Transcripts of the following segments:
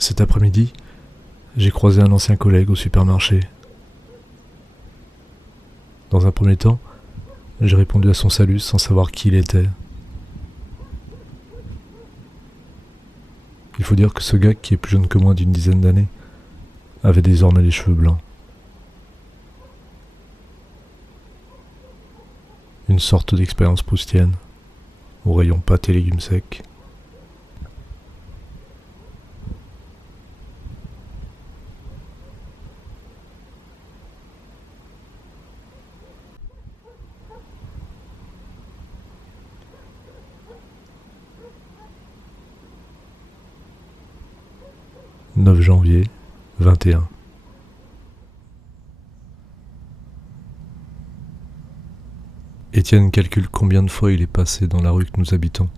Cet après-midi, j'ai croisé un ancien collègue au supermarché. Dans un premier temps, j'ai répondu à son salut sans savoir qui il était. Il faut dire que ce gars, qui est plus jeune que moi d'une dizaine d'années, avait désormais les cheveux blancs. Une sorte d'expérience proustienne, au rayon pâtes et légumes secs. « 9 janvier, 21. Étienne calcule combien de fois il est passé dans la rue que nous habitons.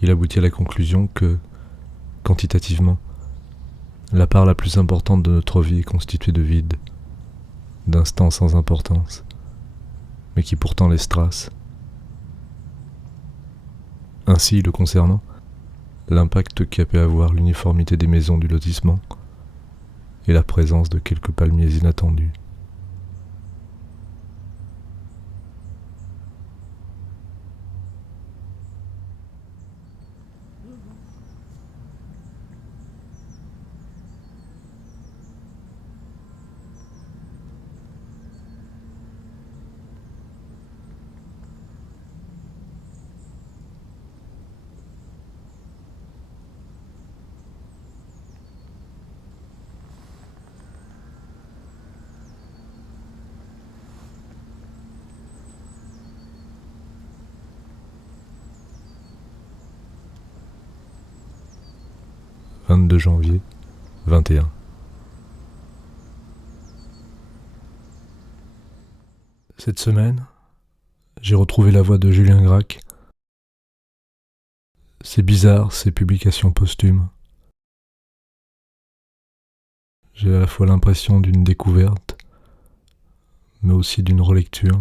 Il aboutit à la conclusion que, quantitativement, la part la plus importante de notre vie est constituée de vide, d'instants sans importance, mais qui pourtant laissent trace. Ainsi, le concernant, l'impact qu'a pu avoir l'uniformité des maisons du lotissement et la présence de quelques palmiers inattendus. « 22 janvier, 21. Cette semaine, j'ai retrouvé la voix de Julien Gracq. C'est bizarre, ces publications posthumes. J'ai à la fois l'impression d'une découverte, mais aussi d'une relecture.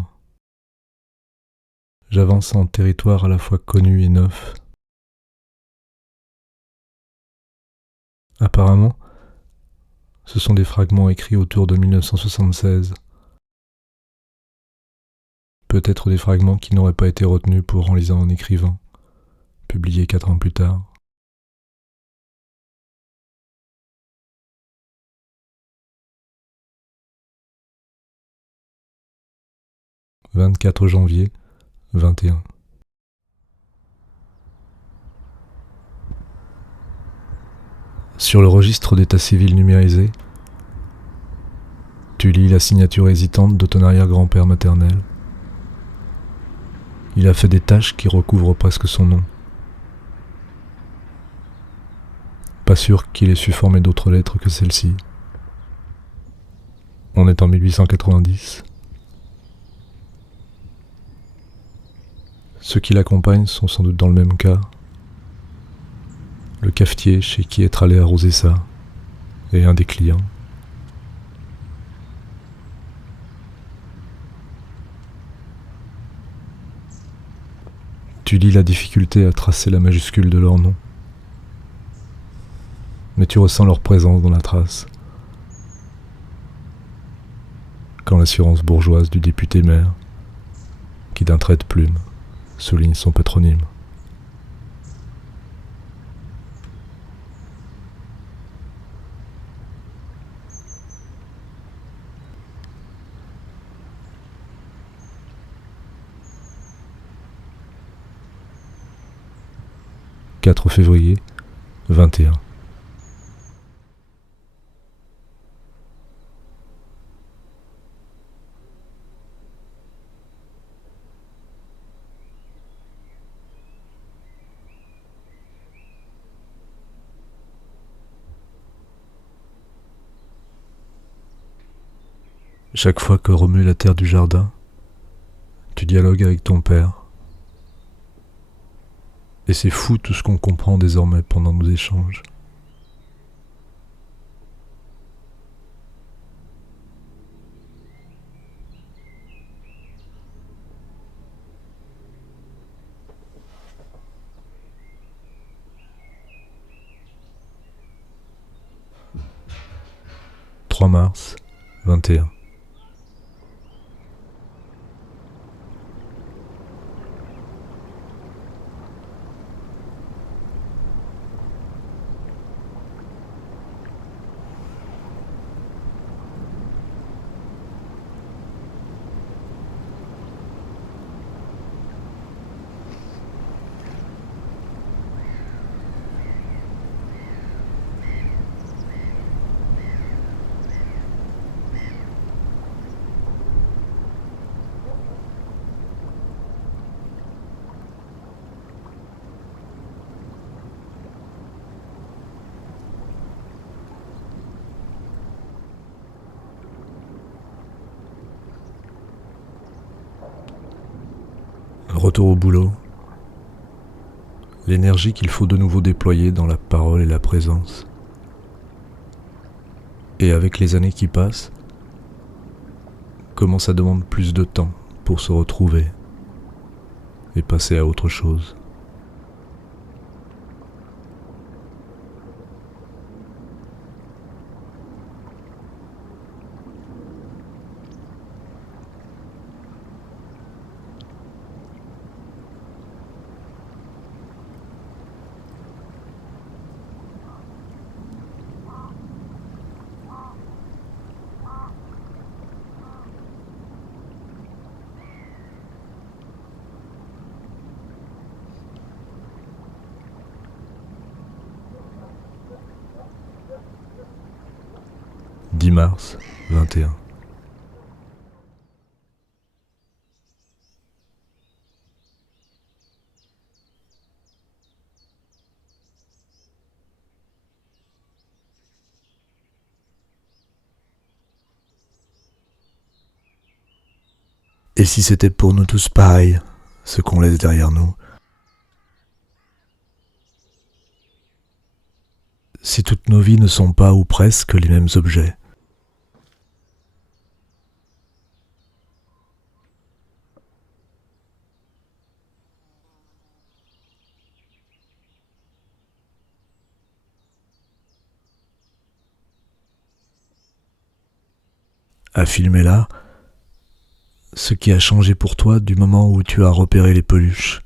J'avance en territoire à la fois connu et neuf. Apparemment, ce sont des fragments écrits autour de 1976. Peut-être des fragments qui n'auraient pas été retenus pour En lisant un écrivain, publiés 4 ans plus tard. « 24 janvier, 21. Sur le registre d'état civil numérisé, tu lis la signature hésitante de ton arrière-grand-père maternel. Il a fait des taches qui recouvrent presque son nom. Pas sûr qu'il ait su former d'autres lettres que celle-ci. On est en 1890. Ceux qui l'accompagnent sont sans doute dans le même cas. Le cafetier chez qui être allé arroser ça, et un des clients. Tu lis la difficulté à tracer la majuscule de leur nom. Mais tu ressens leur présence dans la trace. Quand l'assurance bourgeoise du député maire, qui d'un trait de plume souligne son patronyme. « 4 février, 21. Chaque fois que remue la terre du jardin, tu dialogues avec ton père. Et c'est fou tout ce qu'on comprend désormais pendant nos échanges. mars 21. Retour au boulot. L'énergie qu'il faut de nouveau déployer dans la parole et la présence. Et avec les années qui passent, comment ça demande plus de temps pour se retrouver et passer à autre chose. « 10 mars 21. Et si c'était pour nous tous pareil, ce qu'on laisse derrière nous? Si toutes nos vies ne sont pas ou presque les mêmes objets? À filmer là, ce qui a changé pour toi du moment où tu as repéré les peluches.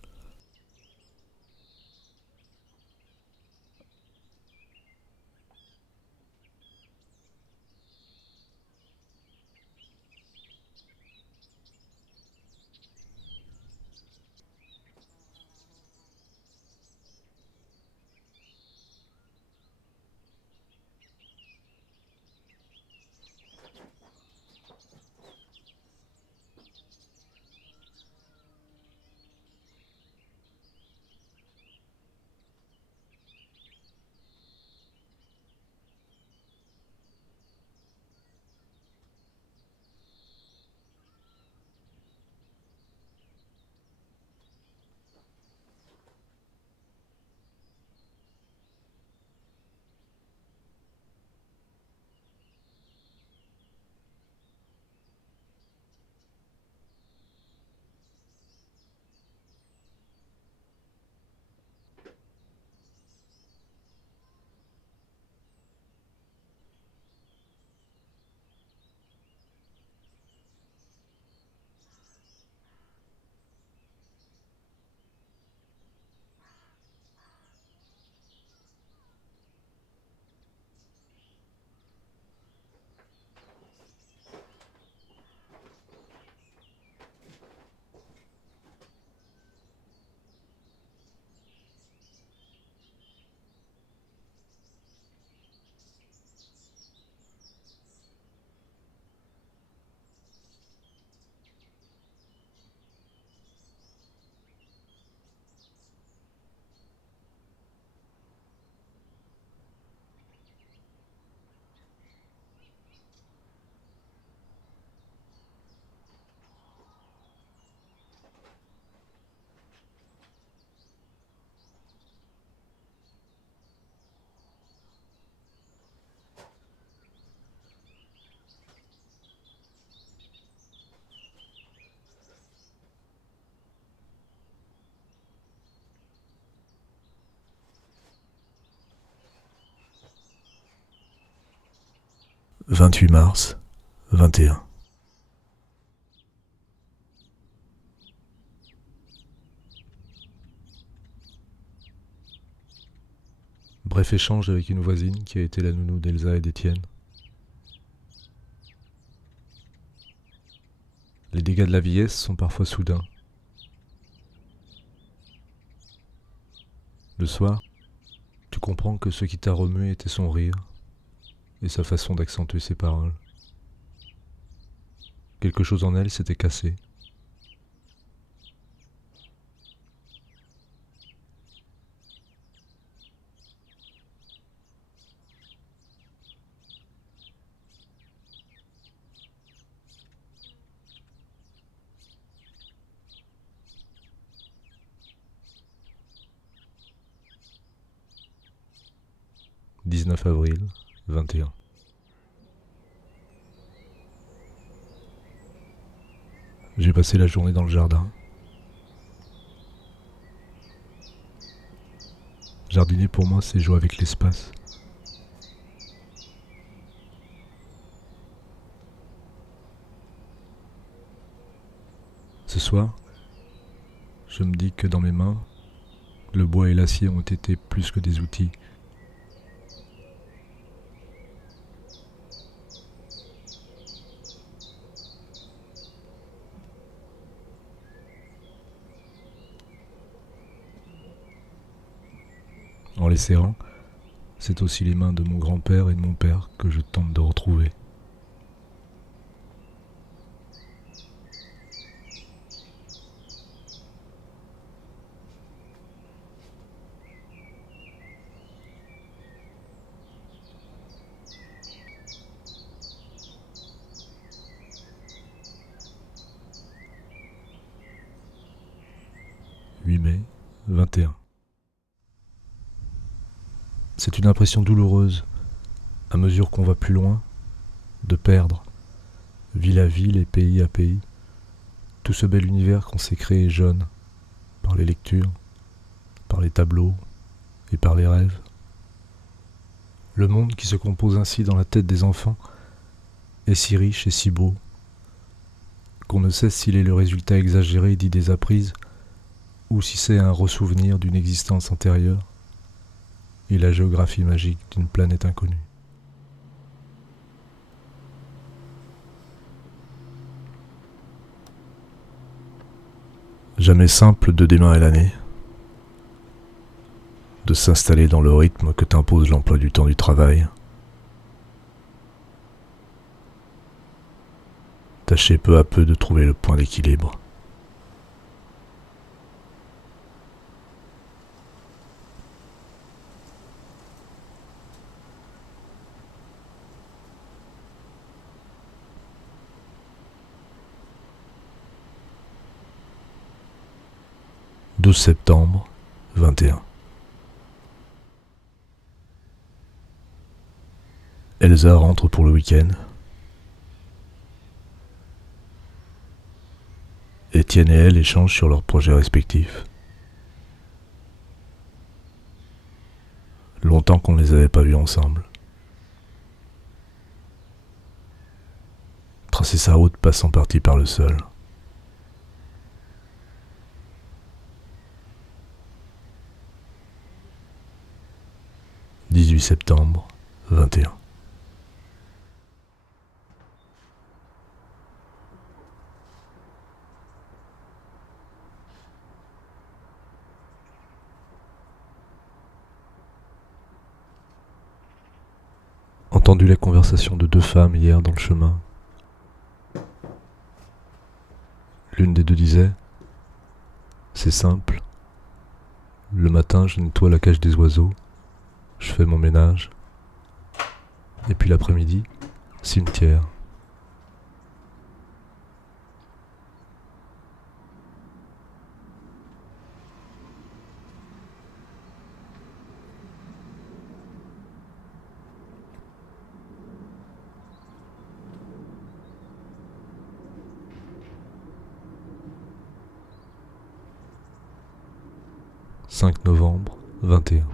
28 mars, 21. Bref échange avec une voisine qui a été la nounou d'Elsa et d'Étienne. Les dégâts de la vieillesse sont parfois soudains. Le soir, tu comprends que ce qui t'a remué était son rire et sa façon d'accentuer ses paroles. Quelque chose en elle s'était cassé. « 19 avril, 21. J'ai passé la journée dans le jardin. Jardiner pour moi, c'est jouer avec l'espace. Ce soir, je me dis que dans mes mains, le bois et l'acier ont été plus que des outils. En les serrant, c'est aussi les mains de mon grand-père et de mon père que je tente de retrouver. « 8 mai, 21. C'est une impression douloureuse, à mesure qu'on va plus loin, de perdre, ville à ville et pays à pays, tout ce bel univers qu'on s'est créé jeune, par les lectures, par les tableaux et par les rêves. Le monde qui se compose ainsi dans la tête des enfants est si riche et si beau qu'on ne sait s'il est le résultat exagéré d'idées apprises ou si c'est un ressouvenir d'une existence antérieure et la géographie magique d'une planète inconnue. Jamais simple de démarrer l'année, de s'installer dans le rythme que t'impose l'emploi du temps du travail, tâcher peu à peu de trouver le point d'équilibre. « 12 septembre, 21. Elsa rentre pour le week-end. Étienne et elle échangent sur leurs projets respectifs. Longtemps qu'on ne les avait pas vus ensemble. Tracer sa route passant partie par le sol. « 18 septembre, 21. Entendu la conversation de deux femmes hier dans le chemin. L'une des deux disait « C'est simple. Le matin, je nettoie la cage des oiseaux. Je fais mon ménage. Et puis l'après-midi, cimetière. » « 5 novembre, 21.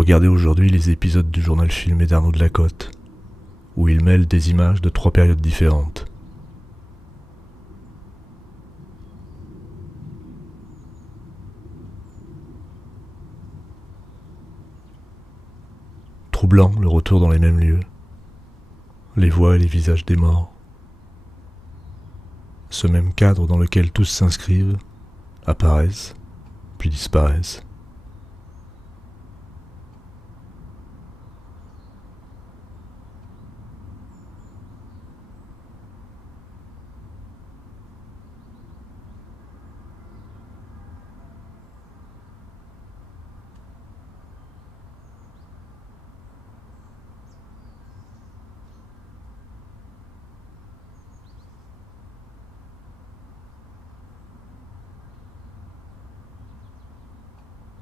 regardez aujourd'hui les épisodes du journal filmé d'Arnaud de la Côte, où il mêle des images de 3 périodes différentes. Troublant le retour dans les mêmes lieux, les voix et les visages des morts. Ce même cadre dans lequel tous s'inscrivent, apparaissent, puis disparaissent.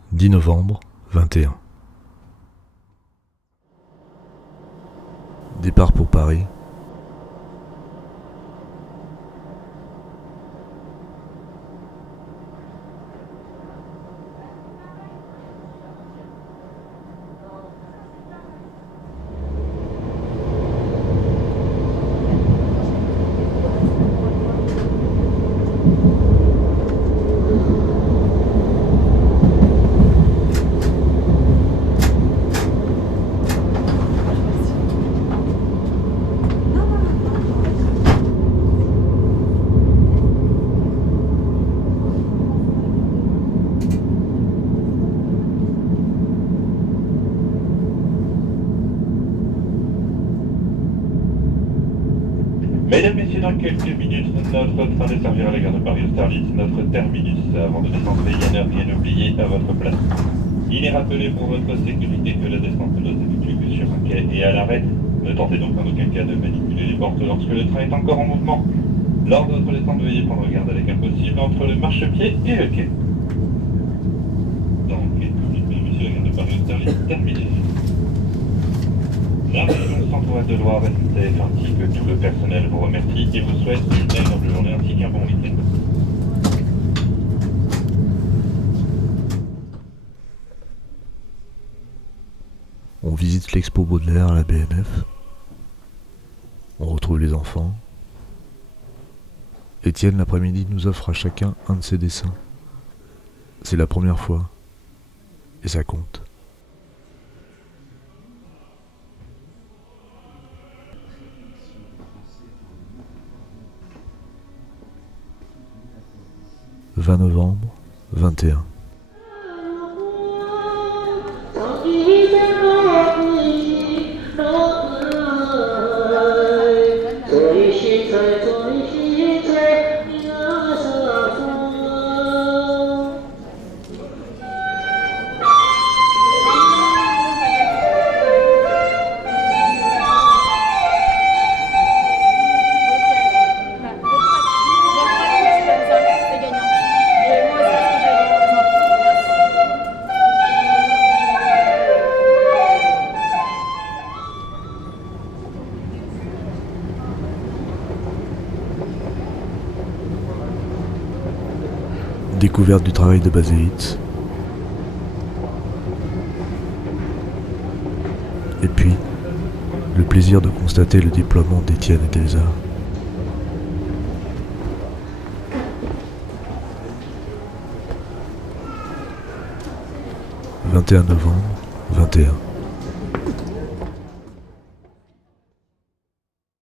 « 10 novembre, 21. Départ pour Paris. Mesdames, Messieurs, dans quelques minutes, notre train desservira la gare de Paris-Austerlitz, notre terminus. Avant de descendre, veillez à ne rien oublier à votre place. Il est rappelé pour votre sécurité que la descente ne doit s'effectuer que sur un quai et à l'arrêt. Ne tentez donc en aucun cas de manipuler les portes lorsque le train est encore en mouvement. Lors de votre descente, veuillez prendre garde avec un possible entre le marchepied et le quai. Dans quelques minutes, Mesdames, Messieurs, la gare de Paris-Austerlitz, terminus. La région centrale de Loire SNCF ainsi que tout le personnel vous remercie et vous souhaite une agréable journée ainsi qu'un bon week-end. On visite l'expo Baudelaire à la BNF. On retrouve les enfants. Étienne, l'après-midi, nous offre à chacun un de ses dessins. C'est la première fois. Et ça compte. « 20 novembre, 21. Découverte du travail de Baséitz. Et puis, le plaisir de constater le déploiement d'Étienne et d'Elsa. « 21 novembre, 21.